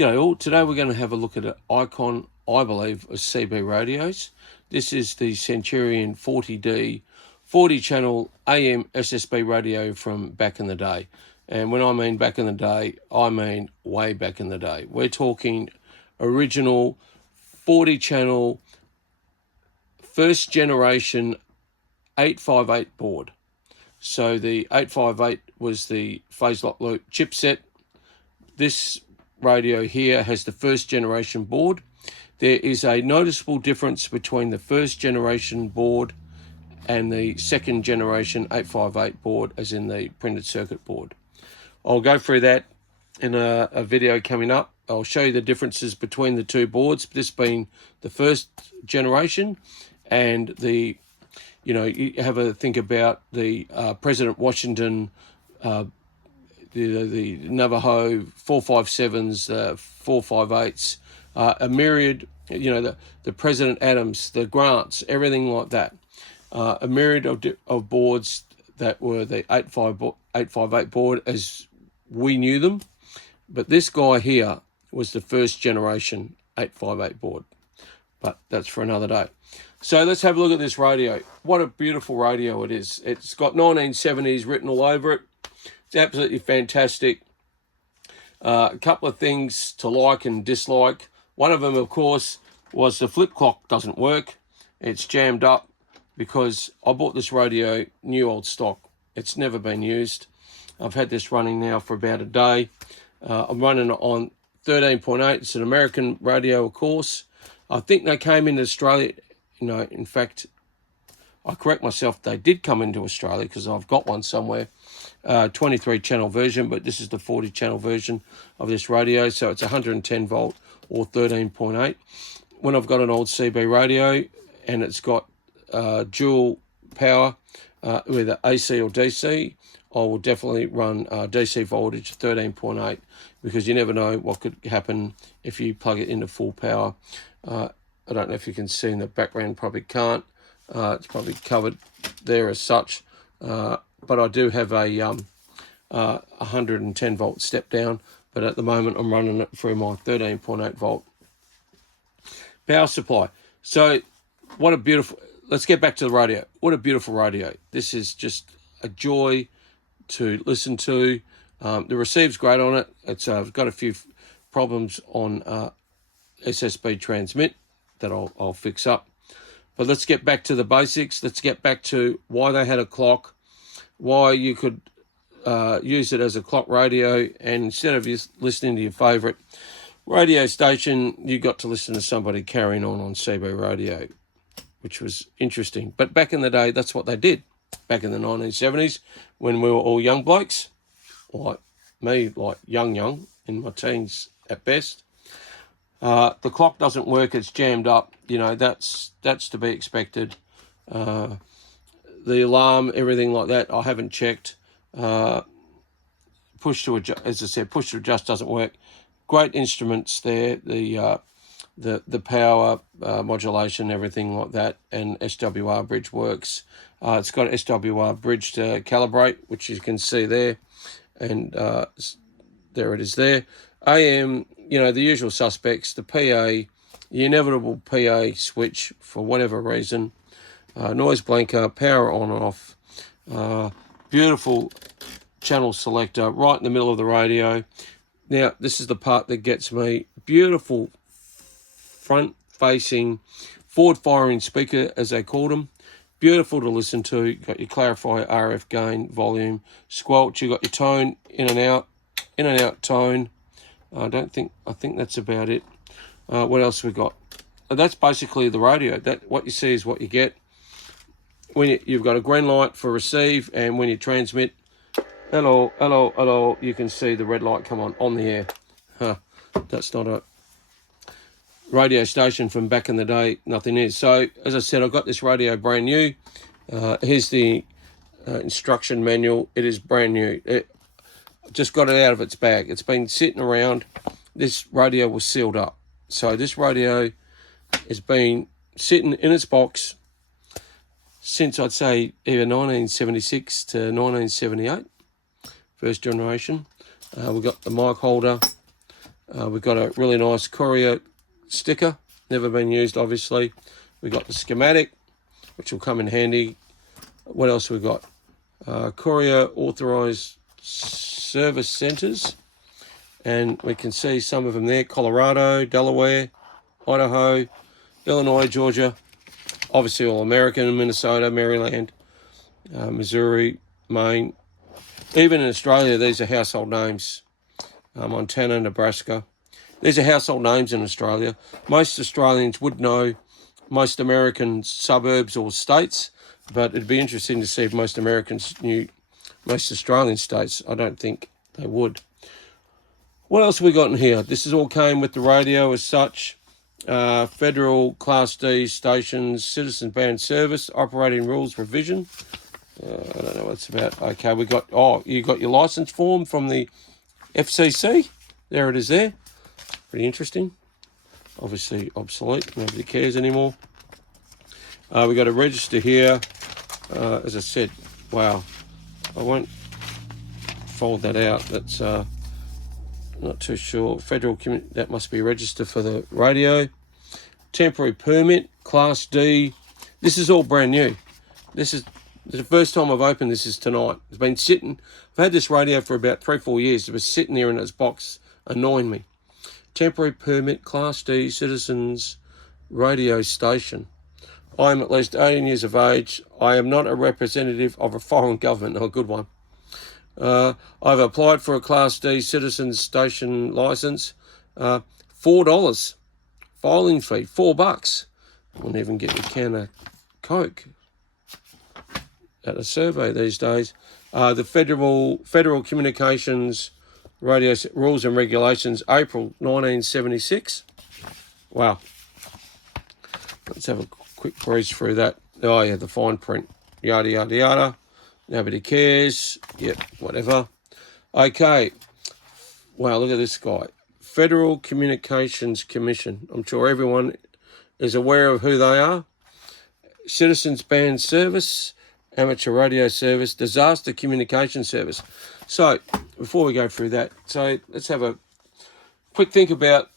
G'day all. Today we're going to have a look at an icon, I believe, of CB radios. This is the Centurion 40D 40 channel AM SSB radio from back in the day. And when I mean back in the day, I mean way back in the day. We're talking original 40 channel first generation 858 board. So the 858 was the phase lock loop chipset. This radio here has the first generation board. There is a noticeable difference between the first generation board and the second generation 858 board, as in the printed circuit board. I'll go through that in a video coming up. I'll show you the differences between the two boards, this being the first generation, and the, you have a think about the President Washington the Navajo 457s, 458s, a myriad, the President Adams, the Grants, everything like that. A myriad of boards that were the 858 board as we knew them. But this guy here was the first generation 858 board. But that's for another day. So let's have a look at this radio. What a beautiful radio it is. It's got 1970s written all over it. It's absolutely fantastic. A couple of things to like and dislike. One of them, of course, was the flip clock doesn't work. It's jammed up because I bought this radio new old stock. It's never been used. I've had this running now for about a day. I'm running it on 13.8. It's an American radio, of course. I think they came into Australia. In fact, I correct myself, they did come into Australia because I've got one somewhere. 23 channel version, but this is the 40 channel version of this radio, so it's 110 volt or 13.8. When I've got an old CB radio and it's got dual power, either AC or DC, I will definitely run DC voltage 13.8 because you never know what could happen if you plug it into full power. I don't know if you can see in the background, probably can't. It's probably covered there as such. But I do have a 110 volt step down, but at the moment I'm running it through my 13.8 volt power supply. So what a beautiful, let's get back to the radio. What a beautiful radio. This is just a joy to listen to. The receive's great on it. It's got a few problems on SSB transmit that I'll fix up. But let's get back to the basics. Let's get back to why they had a clock, why you could use it as a clock radio, and instead of just listening to your favourite radio station, you got to listen to somebody carrying on CB radio, which was interesting. But back in the day, that's what they did. Back in the 1970s, when we were all young blokes, like me, like young, in my teens at best. The clock doesn't work, it's jammed up. That's to be expected. The alarm, everything like that, I haven't checked. Push to adjust, as I said, push to adjust doesn't work. Great instruments there, the power modulation, everything like that, and SWR bridge works. It's got SWR bridge to calibrate, which you can see there, and there it is there. AM, the usual suspects, the PA, the inevitable PA switch for whatever reason, noise blanker, power on and off, beautiful channel selector right in the middle of the radio. Now, this is the part that gets me. Beautiful front-facing, forward-firing speaker, as they called them. Beautiful to listen to. You've got your clarifier, RF gain, volume, squelch. You've got your tone, in and out tone. I think that's about it. What else we got? That's basically the radio. What you see is what you get. When you've got a green light for receive, and when you transmit, hello, you can see the red light come on the air. That's not a radio station from back in the day. Nothing is. So, as I said, I got this radio brand new. Here's the instruction manual. It is brand new. Just got it out of its bag. It's been sitting around. This radio was sealed up. So this radio has been sitting in its box since, I'd say, either 1976 to 1978, first generation. We've got the mic holder. We've got a really nice Courier sticker, never been used, obviously. We've got the schematic, which will come in handy. What else we got? Courier authorized service centers, and we can see some of them there: Colorado, Delaware, Idaho, Illinois, Georgia, obviously all American, Minnesota, Maryland, Missouri, Maine. Even in Australia, these are household names. Montana, Nebraska. These are household names in Australia. Most Australians would know most American suburbs or states, but it'd be interesting to see if most Americans knew most Australian states. I don't think they would. What else have we got in here? This is all came with the radio as such. Federal Class D stations, citizen band service, operating rules revision. I don't know what it's about. Okay, we got, you got your license form from the FCC. There it is there. Pretty interesting. Obviously obsolete. Nobody cares anymore. We got a register here. As I said, wow. I won't fold that out. That's not too sure. That must be a register for the radio. Temporary permit, Class D. This is all brand new. This is the first time I've opened this is tonight. It's been sitting. I've had this radio for about 3-4 years. It was sitting there in its box, annoying me. Temporary permit, Class D, citizens radio station. I am at least 18 years of age. I am not a representative of a foreign government. Oh, good one. I've applied for a Class D citizens station license. $4 filing fee, $4. I wouldn't even get a can of Coke at a survey these days. The Federal Communications Radio Rules and Regulations, April 1976. Wow. Let's have a quick breeze through that. Oh yeah, the fine print. Yada, yada, yada. Nobody cares. Yep, whatever. Okay. Wow, look at this guy. Federal Communications Commission. I'm sure everyone is aware of who they are. Citizens Band Service, Amateur Radio Service, Disaster Communication Service. So, before we go through that, so let's have a quick think about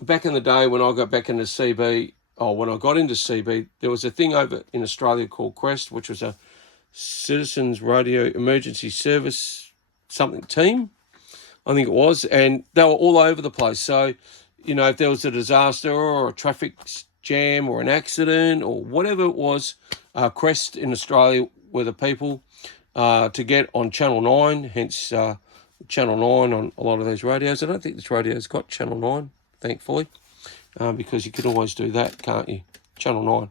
back in the day when I got back into CB, when I got into CB, there was a thing over in Australia called Quest, which was a Citizens Radio Emergency Service something team, I think it was, and they were all over the place. So, if there was a disaster or a traffic jam or an accident or whatever it was, Quest in Australia were the people to get on Channel 9, hence Channel 9 on a lot of those radios. I don't think this radio's got Channel 9, thankfully, because you can always do that, can't you? Channel 9,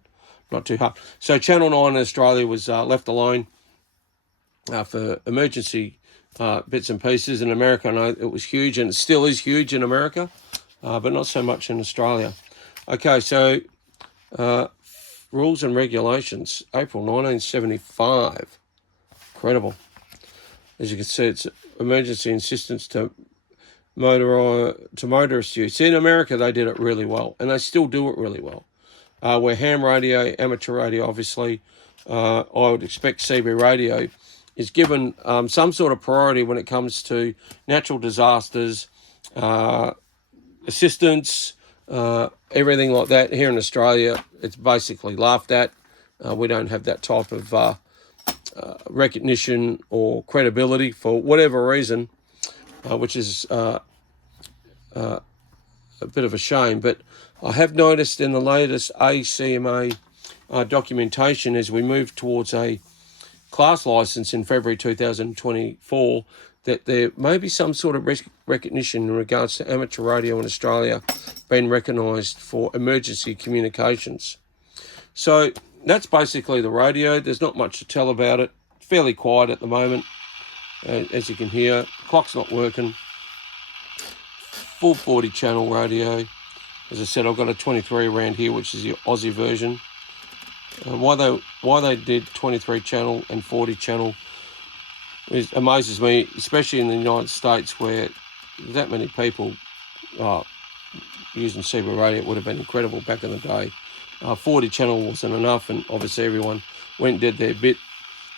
not too hard. So Channel 9 in Australia was left alone for emergency bits and pieces. In America, I know it was huge, and it still is huge in America, but not so much in Australia. Okay, so rules and regulations, April 1975. Incredible. As you can see, it's emergency assistance to motorist use. In America, they did it really well, and they still do it really well. Where ham radio, amateur radio, obviously, I would expect CB radio is given some sort of priority when it comes to natural disasters, assistance, everything like that. Here in Australia, it's basically laughed at. We don't have that type of recognition or credibility for whatever reason, which is a bit of a shame. But I have noticed in the latest ACMA documentation, as we move towards a class license in February 2024, that there may be some sort of recognition in regards to amateur radio in Australia being recognised for emergency communications. So that's basically the radio. There's not much to tell about it. Fairly quiet at the moment, as you can hear. Clock's not working. Full 40 channel radio. As I said, I've got a 23 around here, which is the Aussie version. Why they did 23 channel and 40 channel amazes me, especially in the United States, where that many people using CB radio. It would have been incredible back in the day. 40 channel wasn't enough, and obviously everyone went and did their bit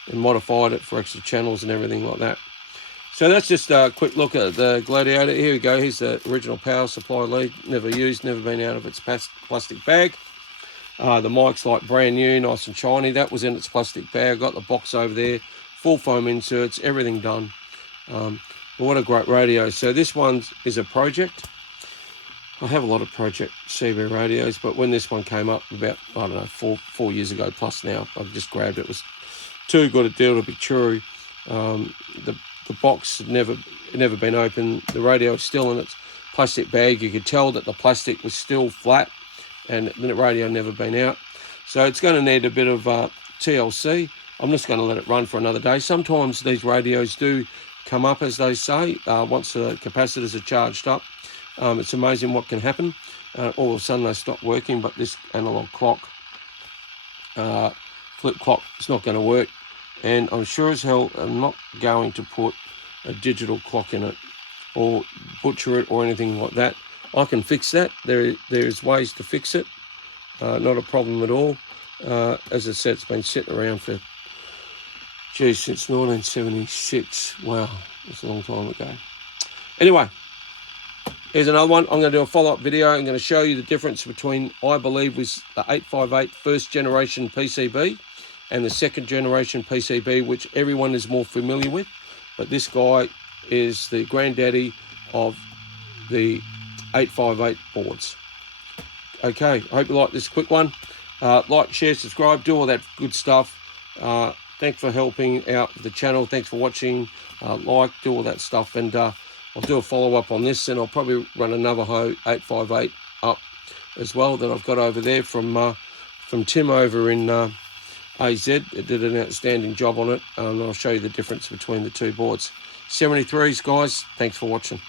and modified it for extra channels and everything like that. So that's just a quick look at the Gladiator. Here we go. Here's the original power supply lead. Never used, never been out of its plastic bag. The mic's like brand new, nice and shiny. That was in its plastic bag. Got the box over there, full foam inserts, everything done. What a great radio. So this one is a project. I have a lot of project CB radios, but when this one came up about, I don't know, four years ago plus now, I just grabbed it. It was too good a deal to be true. The box had never been opened. The radio is still in its plastic bag. You could tell that the plastic was still flat, and the radio had never been out. So it's going to need a bit of TLC. I'm just going to let it run for another day. Sometimes these radios do come up, as they say, once the capacitors are charged up. It's amazing what can happen. All of a sudden they stop working, but this analog clock, flip clock, is not going to work. And I'm sure as hell I'm not going to put a digital clock in it or butcher it or anything like that. I can fix that. There's ways to fix it. Not a problem at all. As I said, it's been sitting around for, since 1976. Wow, that's a long time ago. Anyway, here's another one. I'm going to do a follow-up video. I'm going to show you the difference between, I believe, was the 858 first generation PCB and the second generation PCB, which everyone is more familiar with. But this guy is the granddaddy of the 858 boards. Okay, I hope you like this quick one. Like, share, subscribe, do all that good stuff. Thanks for helping out the channel. Thanks for watching. Do all that stuff. And I'll do a follow-up on this, and I'll probably run another 858 up as well that I've got over there from Tim over in AZ. It did an outstanding job on it, and I'll show you the difference between the two boards. 73s, guys, thanks for watching.